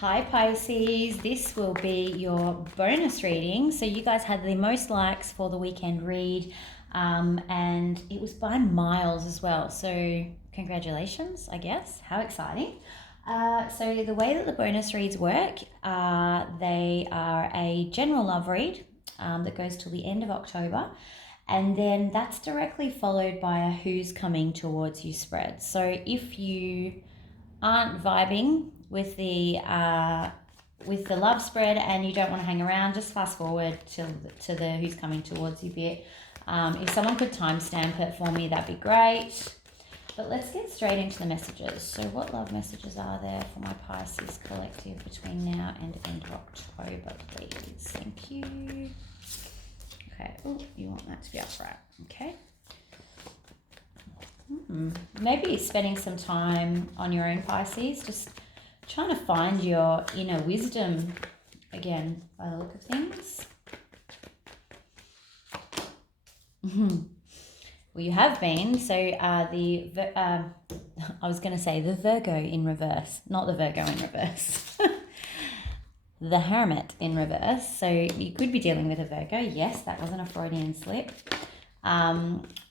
Hi Pisces, this will be your bonus reading. So you guys had the most likes for the weekend read, and it was by miles as well. So congratulations, I guess. How exciting. So the way that the bonus reads work, they are a general love read that goes till the end of October. And then that's directly followed by a who's coming towards you spread. So if you aren't vibing with the love spread and you don't want to hang around, just fast forward to the who's coming towards you bit. If someone could timestamp it for me, that'd be great. But let's get straight into the messages. So what love messages are there for my Pisces collective between now and end of October, please? Thank you. Okay. Oh, you want that to be upright. Okay. Maybe spending some time on your own, Pisces, just trying to find your inner wisdom again by the look of things. Well, you have been. So I was going to say the Virgo in reverse, not the Virgo in reverse. The Hermit in reverse. So you could be dealing with a Virgo. Yes, that wasn't a Freudian slip.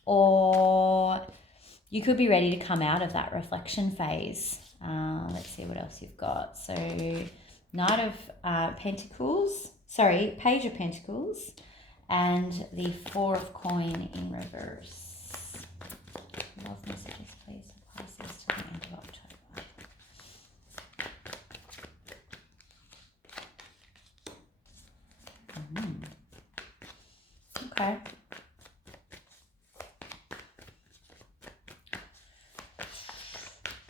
Or you could be ready to come out of that reflection phase. Let's see what else you've got. So Page of Pentacles, and the Four of Coin in reverse. Love messages, please, for Pisces to the end of October. Okay.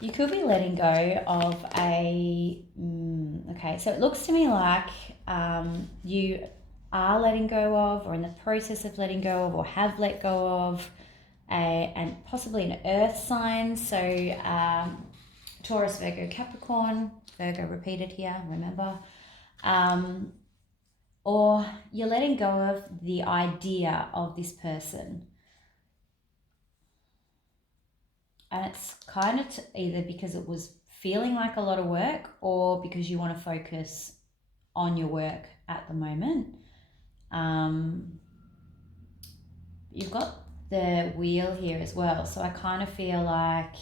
You could be letting go of okay, so it looks to me like you are letting go of, or in the process of letting go of, or have let go of, and possibly an earth sign. So Taurus, Virgo, Capricorn, Virgo repeated here, remember. Or you're letting go of the idea of this person. And it's kind of either because it was feeling like a lot of work, or because you want to focus on your work at the moment. You've got the wheel here as well. So I kind of feel like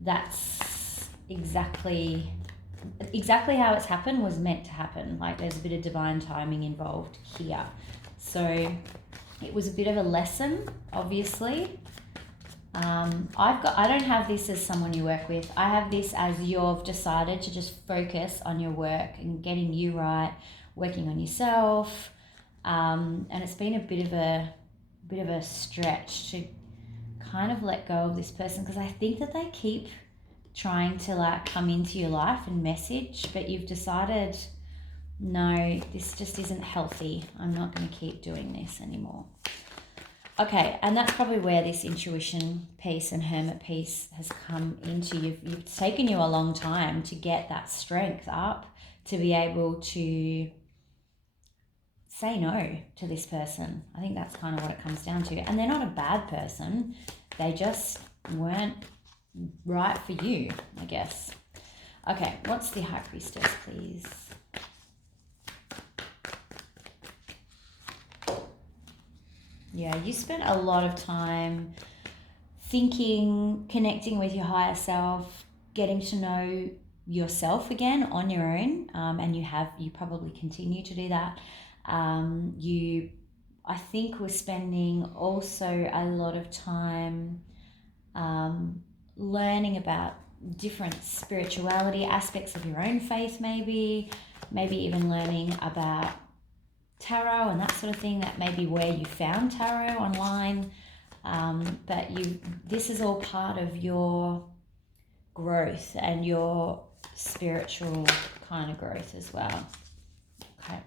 that's exactly how it's happened was meant to happen. Like there's a bit of divine timing involved here. So it was a bit of a lesson, obviously. I don't have this as someone you work with. I have this as you've decided to just focus on your work and getting you right, working on yourself. And it's been a bit of a stretch to kind of let go of this person, because I think that they keep trying to like come into your life and message, but you've decided, no, this just isn't healthy. I'm not going to keep doing this anymore. Okay, and that's probably where this intuition piece and hermit piece has come into. You've taken you a long time to get that strength up to be able to say no to this person. I think that's kind of what it comes down to. And they're not a bad person. They just weren't right for you, I guess. Okay, what's the High Priestess, please? Yeah, you spent a lot of time thinking, connecting with your higher self, getting to know yourself again on your own, and you probably continue to do that. I think, we're spending also a lot of time learning about different spirituality aspects of your own faith, maybe even learning about tarot and that sort of thing. That may be where you found tarot online, but this is all part of your growth and your spiritual kind of growth as well. Okay,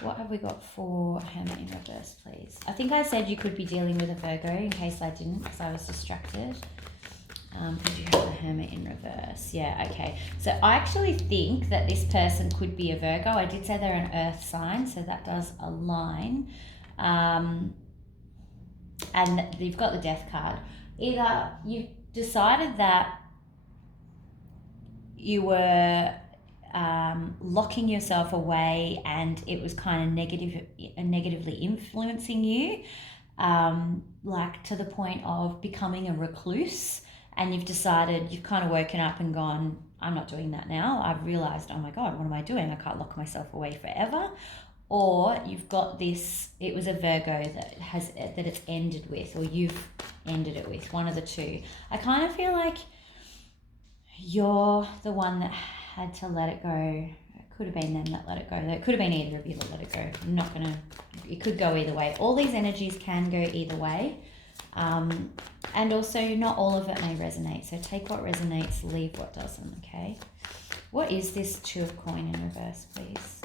what have we got for Hermit in reverse, please? I think I said you could be dealing with a Virgo, in case I didn't, because I was distracted. Because you have the Hermit in reverse. Yeah, okay. So I actually think that this person could be a Virgo. I did say they're an earth sign, so that does align. And you've got the Death card. Either you've decided that you were locking yourself away, and it was kind of negatively influencing you, like to the point of becoming a recluse, and you've decided, you've kind of woken up and gone, I'm not doing that now. I've realized, oh my God, what am I doing? I can't lock myself away forever. Or you've got this, it was a Virgo that it's ended with, or you've ended it with, one of the two. I kind of feel like you're the one that had to let it go. It could have been them that let it go. It could have been either of you that let it go. I'm not gonna, it could go either way. All these energies can go either way. And also not all of it may resonate. So take what resonates, leave what doesn't, okay? What is this Two of Coin in reverse, please?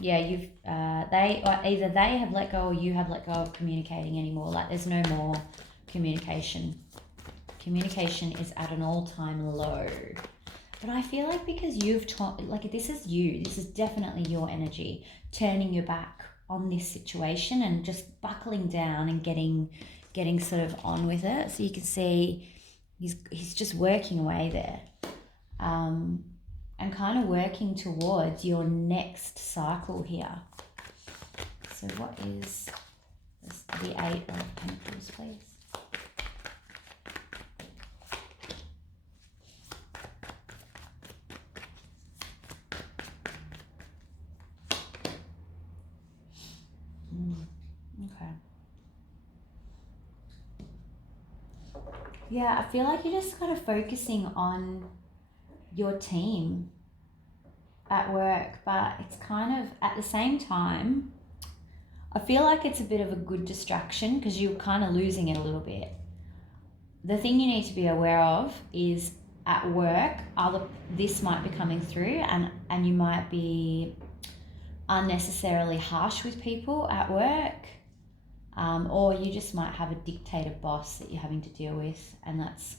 Yeah, you've either they have let go or you have let go of communicating anymore. Like there's no more communication. Communication is at an all-time low. But I feel like because you've like this is you. This is definitely your energy turning your back on this situation and just buckling down and getting sort of on with it. So you can see he's just working away there. And kind of working towards your next cycle here. So what is this, the Eight of Pentacles, please? Okay. Yeah, I feel like you're just kind of focusing on your team at work, but it's kind of at the same time, I feel like it's a bit of a good distraction because you're kind of losing it a little bit. The thing you need to be aware of is at work, this might be coming through and you might be unnecessarily harsh with people at work, or you just might have a dictator boss that you're having to deal with, and that's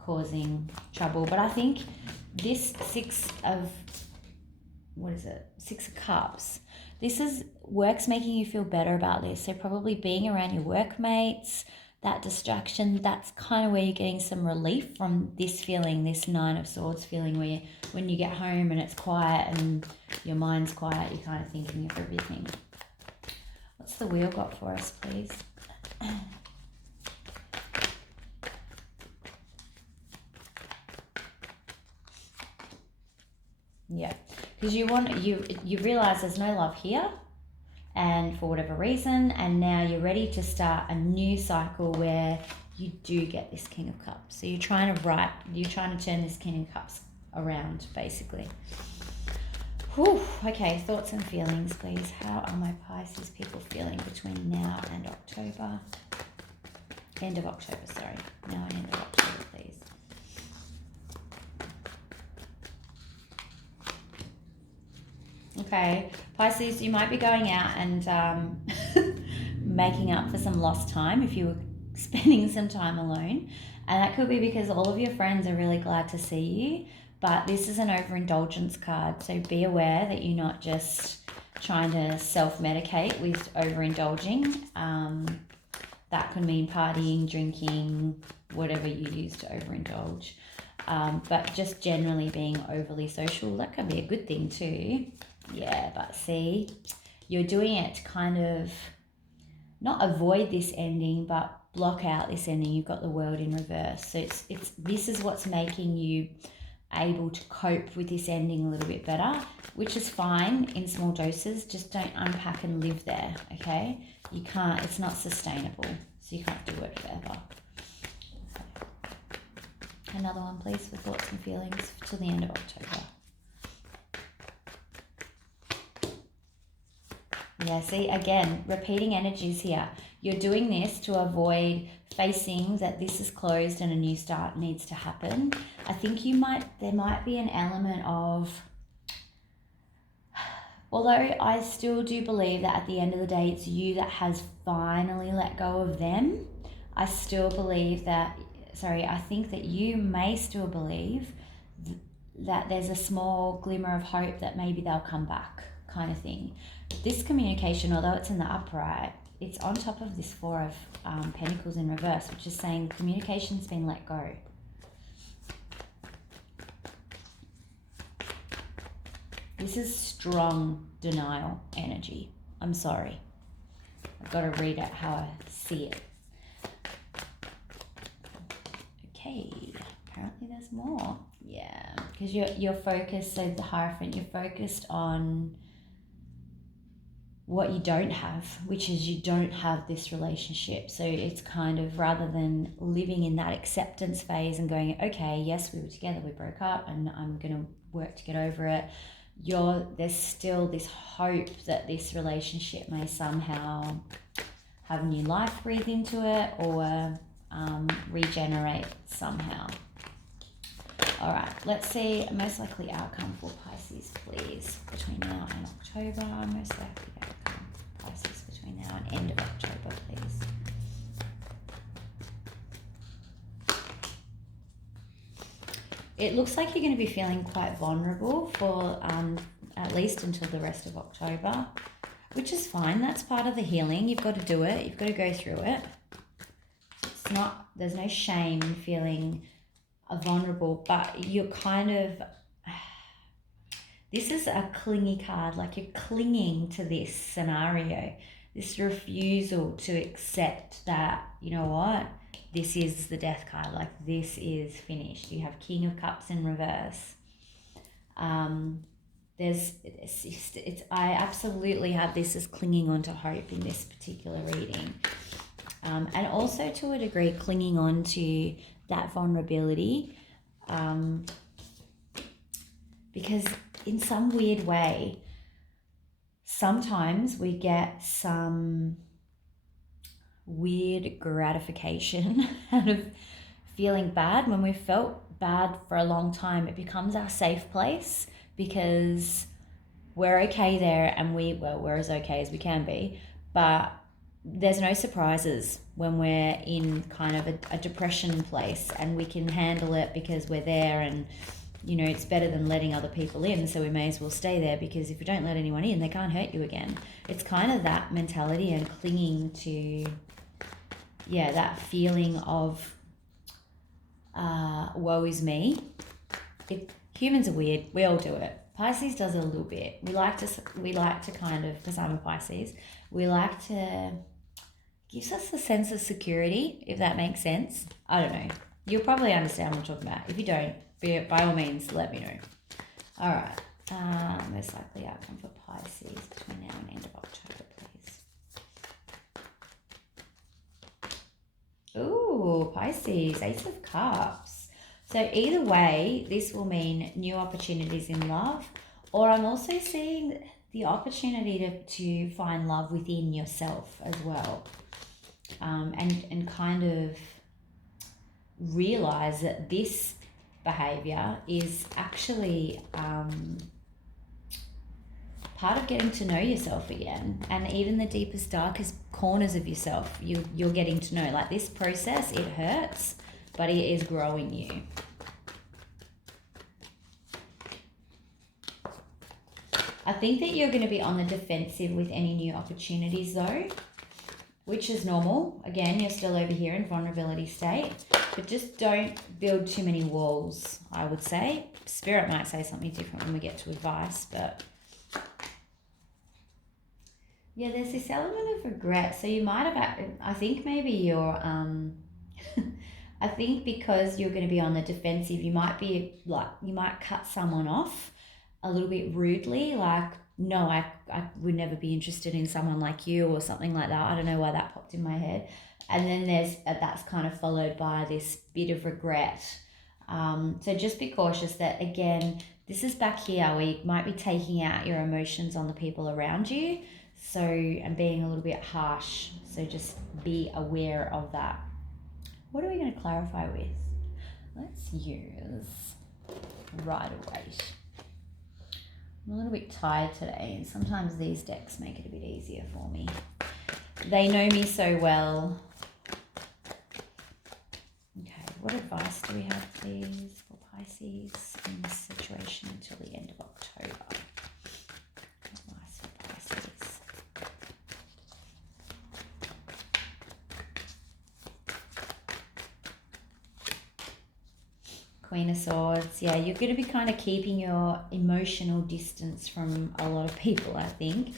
causing trouble. But I think this Six of Cups, this is work's making you feel better about this. So probably being around your workmates, that distraction, that's kind of where you're getting some relief from this feeling, this Nine of Swords feeling, where when you get home and it's quiet and your mind's quiet, you're kind of thinking of everything. What's the Wheel got for us, please? Yeah, because you realize there's no love here, and for whatever reason, and now you're ready to start a new cycle where you do get this King of Cups. So you're trying to turn this King of Cups around, basically. Whew. Okay, thoughts and feelings, please. How are my Pisces people feeling between now and October? End of October, sorry. Now and end of October, please. Okay, Pisces, you might be going out and making up for some lost time if you were spending some time alone. And that could be because all of your friends are really glad to see you, but this is an overindulgence card. So be aware that you're not just trying to self-medicate with overindulging. That could mean partying, drinking, whatever you use to overindulge. But just generally being overly social, that can be a good thing too. Yeah, but see, you're doing it to kind of not avoid this ending, but block out this ending. You've got the World in reverse. So this is what's making you able to cope with this ending a little bit better, which is fine in small doses. Just don't unpack and live there, okay? You can't, it's not sustainable, so you can't do it forever. Okay. Another one, please, for thoughts and feelings till the end of October. Yeah, see, again, repeating energies here. You're doing this to avoid facing that this is closed and a new start needs to happen. I think there might be an element of, although I still do believe that at the end of the day, it's you that has finally let go of them. I still believe that, I think that you may still believe that there's a small glimmer of hope that maybe they'll come back, kind of thing. This communication, although it's in the upright, it's on top of this Four of Pentacles in reverse, which is saying communication's been let go. This is strong denial energy. I'm sorry. I've got to read it how I see it. Okay, apparently there's more. Yeah, because you're focused, so the Hierophant, you're focused on what you don't have, which is you don't have this relationship. So it's kind of, rather than living in that acceptance phase and going, okay, yes, we were together, we broke up, and I'm going to work to get over it, there's still this hope that this relationship may somehow have new life breathed into it, or regenerate somehow. All right, let's see most likely outcome for Pisces, please, between now and October. Most likely outcome for Pisces between now and end of October, please. It looks like you're going to be feeling quite vulnerable for at least until the rest of October, which is fine. That's part of the healing. You've got to do it. You've got to go through it. There's no shame in feeling vulnerable, but you're kind of, this is a clingy card, like you're clinging to this scenario, this refusal to accept that, you know what, this is the Death card, like this is finished. You have King of Cups in reverse. I absolutely have this as clinging on to hope in this particular reading. And also to a degree clinging on to that vulnerability, because in some weird way, sometimes we get some weird gratification out of feeling bad. When we've felt bad for a long time, it becomes our safe place because we're okay there, and we're as okay as we can be, but there's no surprises when we're in kind of a depression place, and we can handle it because we're there, and you know, it's better than letting other people in, so we may as well stay there, because if you don't let anyone in, they can't hurt you again. It's kind of that mentality and clinging to, yeah, that feeling of woe is me. Humans are weird. We all do it. Pisces does it a little bit. We like to kind of, because I'm a Pisces, we like to, gives us a sense of security, if that makes sense. I don't know. You'll probably understand what I'm talking about. If you don't, by all means, let me know. All right. Most likely outcome for Pisces between now and end of October, please. Ooh, Pisces, Ace of Cups. So either way, this will mean new opportunities in love, or I'm also seeing the opportunity to find love within yourself as well. And kind of realize that this behavior is actually part of getting to know yourself again, and even the deepest, darkest corners of yourself, you're getting to know. Like, this process, it hurts, but it is growing you. I think that you're going to be on the defensive with any new opportunities though, which is normal. Again, you're still over here in vulnerability state, but just don't build too many walls, I would say. Spirit might say something different when we get to advice, but yeah, there's this element of regret. So you might have, I think maybe you're, I think because you're going to be on the defensive, you might be like, you might cut someone off a little bit rudely, like, no, I would never be interested in someone like you, or something like that. I don't know why that popped in my head. And then that's kind of followed by this bit of regret. So just be cautious that, again, this is back here where you might be taking out your emotions on the people around you. So, and being a little bit harsh. So just be aware of that. What are we going to clarify with? Let's use Rider-Waite. I'm a little bit tired today, and sometimes these decks make it a bit easier for me. They know me so well. Okay, what advice do we have, please, for Pisces in this situation until the end of October? Advice for Pisces. Queen of Swords. Yeah, you're going to be kind of keeping your emotional distance from a lot of people, I think.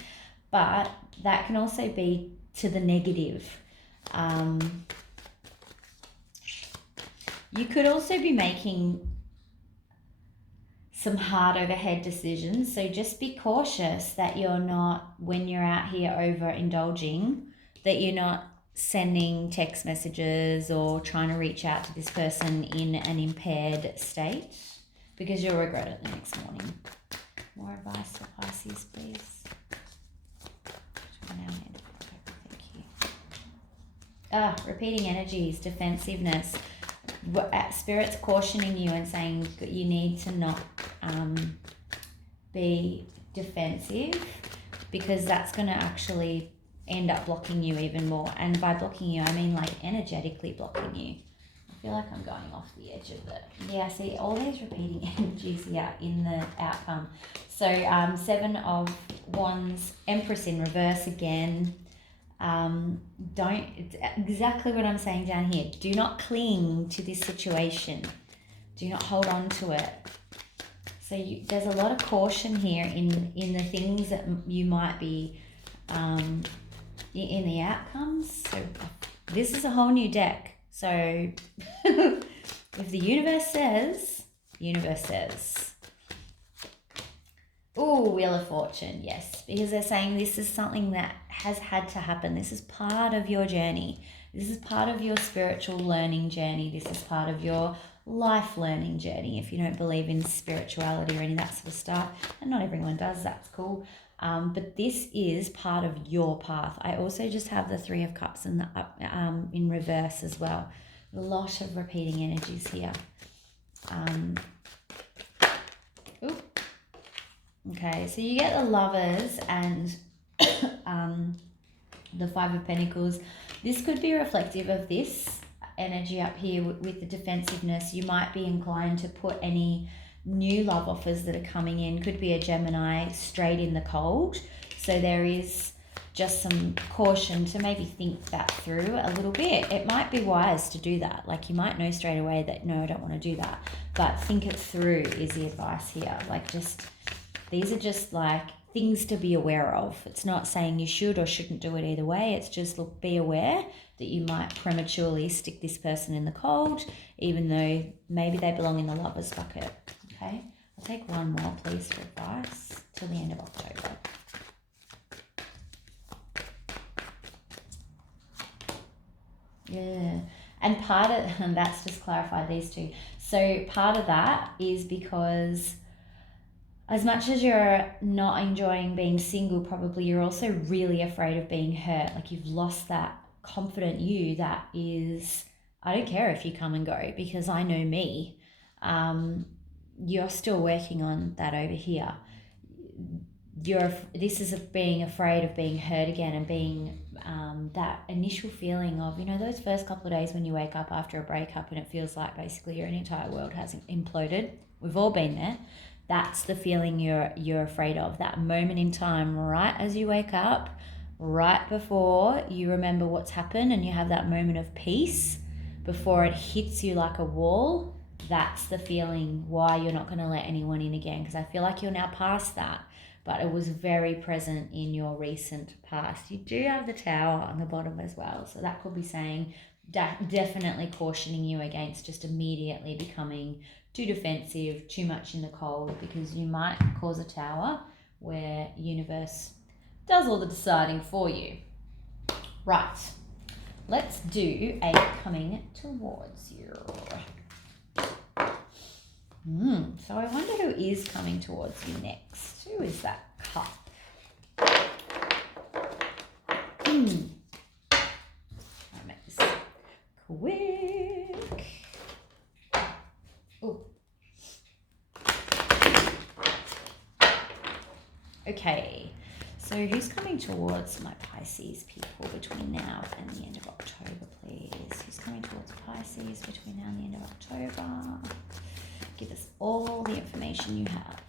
But that can also be to the negative. You could also be making some hard overhead decisions. So just be cautious that you're not, when you're out here overindulging, that you're not sending text messages or trying to reach out to this person in an impaired state, because you'll regret it the next morning. More advice for Pisces, please. Thank you. Repeating energies, defensiveness. Spirit's cautioning you and saying that you need to not be defensive, because that's going to actually end up blocking you even more. And by blocking you, I mean like energetically blocking you. I feel like I'm going off the edge of it. Yeah, see, all these repeating energies here in the outcome. So 7 of Wands, Empress in reverse again. It's exactly what I'm saying down here. Do not cling to this situation. Do not hold on to it. So there's a lot of caution here in the things that you might be in the outcomes. So this is a whole new deck. So if the universe says, oh, Wheel of Fortune, yes, because they're saying this is something that has had to happen. This is part of your journey. This is part of your spiritual learning journey. This is part of your life learning journey. If you don't believe in spirituality or any of that sort of stuff, and not everyone does, that's cool. But this is part of your path. I also just have the 3 of Cups in the in reverse as well. A lot of repeating energies here. Okay, so you get the Lovers and the 5 of Pentacles. This could be reflective of this energy up here with the defensiveness. You might be inclined to put any new love offers that are coming in. Could be a Gemini straight in the cold. So there is just some caution to maybe think that through a little bit. It might be wise to do that. Like you might know straight away that, no, I don't want to do that. But think it through is the advice here. Like these are just like things to be aware of. It's not saying you should or shouldn't do it either way. It's just, look, be aware that you might prematurely stick this person in the cold, even though maybe they belong in the Lovers bucket. Okay, I'll take one more, please, for advice till the end of October. Yeah, and part of, and that's just clarified these two. So part of that is because as much as you're not enjoying being single, probably you're also really afraid of being hurt. Like you've lost that confident you that is, I don't care if you come and go because I know me. You're still working on that over here. This is being afraid of being hurt again and being that initial feeling of, you know, those first couple of days when you wake up after a breakup and it feels like basically your entire world has imploded. We've all been there. That's the feeling you're afraid of. That moment in time, right as you wake up, right before you remember what's happened and you have that moment of peace before it hits you like a wall. That's the feeling why you're not going to let anyone in again, because I feel like you're now past that, but it was very present in your recent past. You do have the Tower on the bottom as well, so that could be saying definitely cautioning you against just immediately becoming too defensive, too much in the cold, because you might cause a Tower where universe does all the deciding for you. Right, let's do a coming towards you. So I wonder who is coming towards you next. Who is that cup? I'll make this quick. Oh. Okay, so who's coming towards my Pisces people between now and the end of October, please? Who's coming towards Pisces between now and the end of October? Give us all the information you have.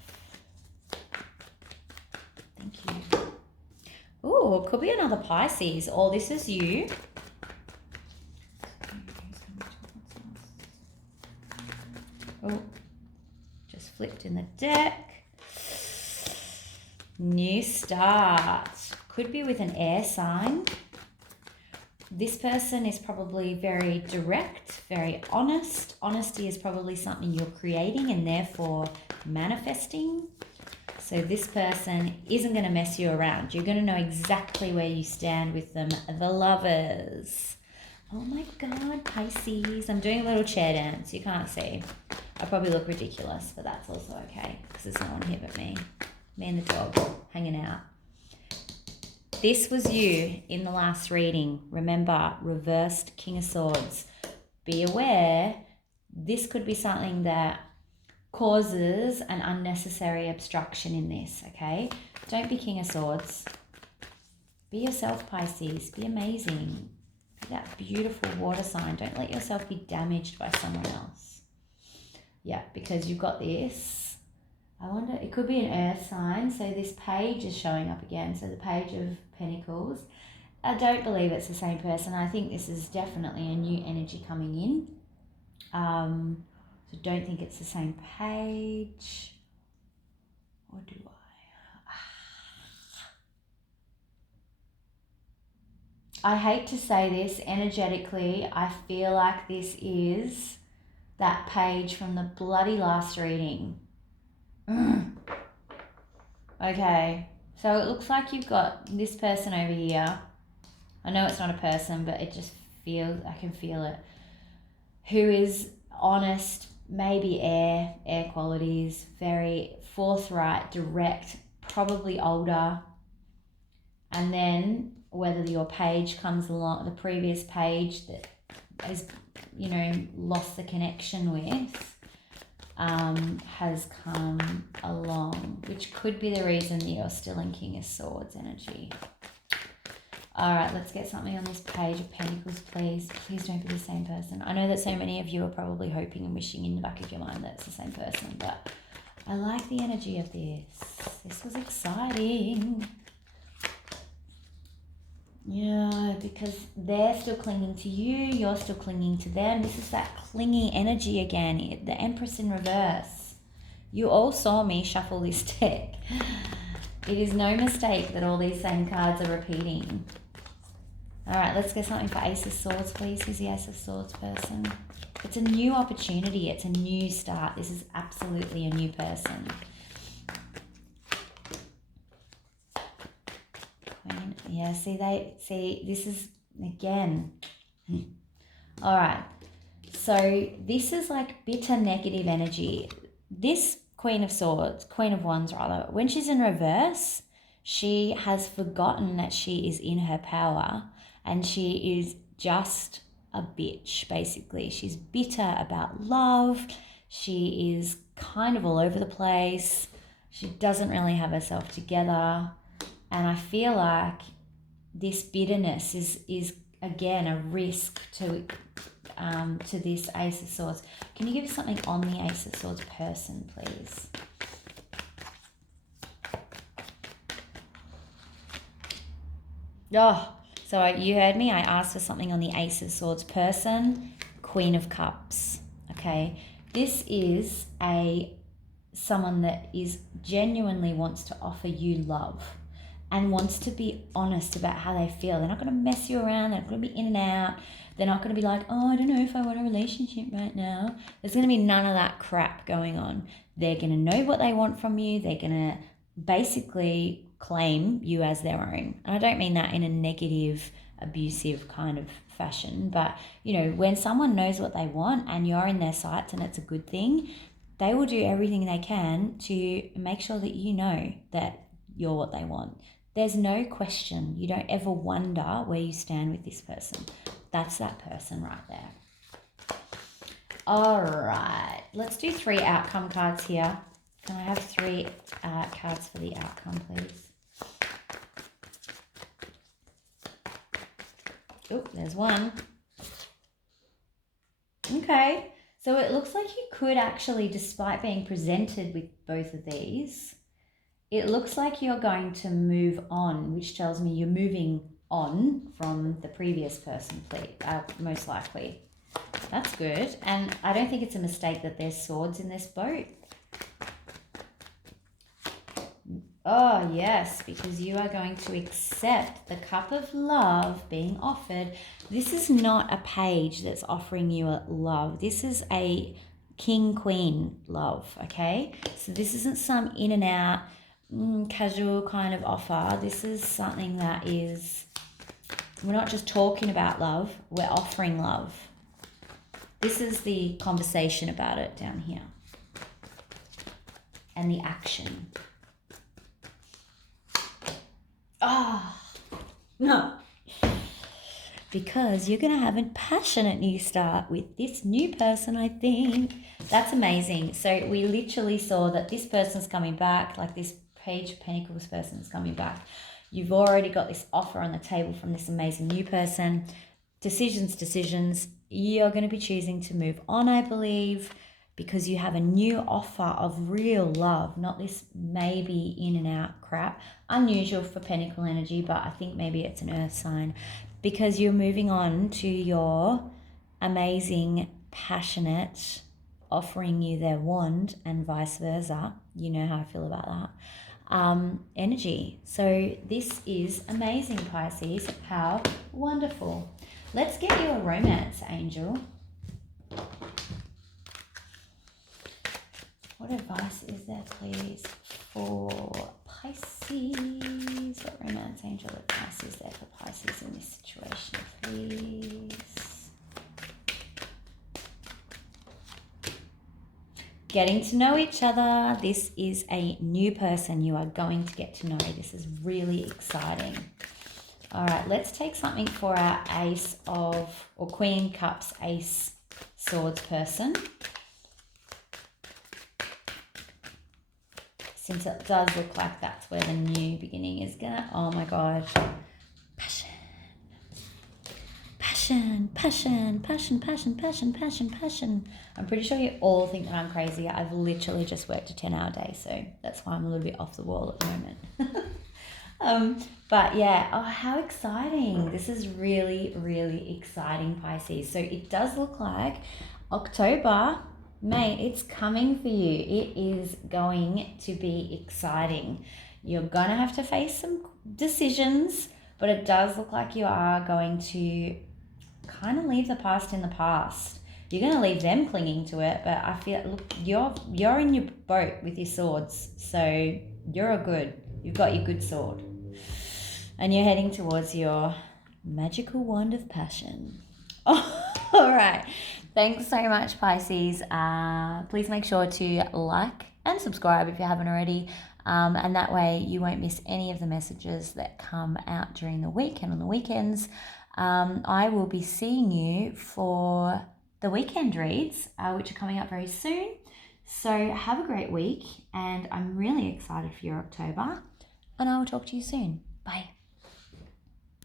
Thank you. Oh, it could be another Pisces, or this is you. Oh, just flipped in the deck. New start. Could be with an air sign. This person is probably very direct, very honest. Honesty is probably something you're creating and therefore manifesting. So this person isn't going to mess you around. You're going to know exactly where you stand with them. The Lovers. Oh my God, Pisces. I'm doing a little chair dance. You can't see. I probably look ridiculous, but that's also okay because there's no one here but me. Me and the dog hanging out. This was you in the last reading. Remember, reversed King of Swords. Be aware, this could be something that causes an unnecessary obstruction in this, okay? Don't be King of Swords. Be yourself, Pisces. Be amazing. Be that beautiful water sign. Don't let yourself be damaged by someone else. Yeah, because you've got this. I wonder, it could be an earth sign. So this page is showing up again. So the Page of Pentacles. I don't believe it's the same person. I think this is definitely a new energy coming in. So don't think it's the same page. Or do I hate to say this, energetically, I feel like this is that page from the bloody last reading. Okay, so it looks like you've got this person over here. I know it's not a person, but it just feels, I can feel it. Who is honest, maybe air qualities, very forthright, direct, probably older. And then whether your page comes along, the previous page that has, you know, lost the connection with, has come along, which could be the reason that you're still in King of Swords energy. All right, let's get something on this Page of Pentacles, please. Please don't be the same person. I know that so many of you are probably hoping and wishing in the back of your mind that it's the same person, but I like the energy of this. This was exciting. Yeah, because they're still clinging to you, you're still clinging to them. This is that clingy energy again, the Empress in reverse. You all saw me shuffle this deck. It is no mistake that all these same cards are repeating. All right, let's get something for Ace of Swords, please. Who's the Ace of Swords person? It's a new opportunity. It's a new start. This is absolutely a new person. Yeah, see, this is, again. All right. So this is like bitter negative energy. This Queen of Swords, Queen of Wands rather, when she's in reverse, she has forgotten that she is in her power and she is just a bitch, basically. She's bitter about love. She is kind of all over the place. She doesn't really have herself together. And I feel like this bitterness is again a risk to this Ace of Swords. Can you give us something on the Ace of Swords person, please? Oh, so you heard me. I asked for something on the Ace of Swords person, Queen of Cups. Okay, this is someone that is genuinely wants to offer you love and wants to be honest about how they feel. They're not going to mess you around. They're not going to be in and out. They're not going to be like, oh, I don't know if I want a relationship right now. There's going to be none of that crap going on. They're going to know what they want from you. They're going to basically claim you as their own. And I don't mean that in a negative, abusive kind of fashion. But, you know, when someone knows what they want and you're in their sights and it's a good thing, they will do everything they can to make sure that you know that you're what they want. There's no question. You don't ever wonder where you stand with this person. That's that person right there. All right. Let's do 3 outcome cards here. Can I have 3 cards for the outcome, please? Oh, there's one. Okay. So it looks like you could actually, despite being presented with both of these, it looks like you're going to move on, which tells me you're moving on from the previous person, most likely. That's good. And I don't think it's a mistake that there's swords in this boat. Oh, yes, because you are going to accept the cup of love being offered. This is not a page that's offering you a love. This is a king-queen love, okay? So this isn't some in and out, casual kind of offer. This is something that is, we're not just talking about love, we're offering love. This is the conversation about it down here. And the action. Oh, no. Because you're going to have a passionate new start with this new person, I think. That's amazing. So we literally saw that this person's coming back, like this Page of Pentacles person's coming back. You've already got this offer on the table from this amazing new person. Decisions. You're going to be choosing to move on, I believe, because you have a new offer of real love, not this maybe in and out crap. Unusual for Pentacle energy, but I think maybe it's an earth sign, because you're moving on to your amazing, passionate, offering you their wand and vice versa. You know how I feel about that. Energy. So this is amazing, Pisces. How wonderful. Let's get you a romance angel. What advice is there, please, for Pisces? What romance angel advice is there for Pisces in this situation, please? Getting to know each other. This is a new person you are going to get to know. This is really exciting. All right, let's take something for our Ace of, or Queen Cups, Ace Swords person. Since it does look like that's where the new beginning is gonna, oh my God. Passion. I'm pretty sure you all think that I'm crazy. I've literally just worked a 10-hour day, so that's why I'm a little bit off the wall at the moment. But yeah, oh, how exciting. This is really, really exciting, Pisces. So it does look like October, mate, it's coming for you. It is going to be exciting. You're going to have to face some decisions, but it does look like you are going to kind of leave the past in the past. You're going to leave them clinging to it, but I feel, look, you're in your boat with your swords, so you're good. You've got your good sword. And you're heading towards your magical wand of passion. Oh, all right. Thanks so much, Pisces. Please make sure to like and subscribe if you haven't already. And that way you won't miss any of the messages that come out during the week and on the weekends. I will be seeing you for the weekend reads, which are coming up very soon. So have a great week, and I'm really excited for your October, and I will talk to you soon. Bye.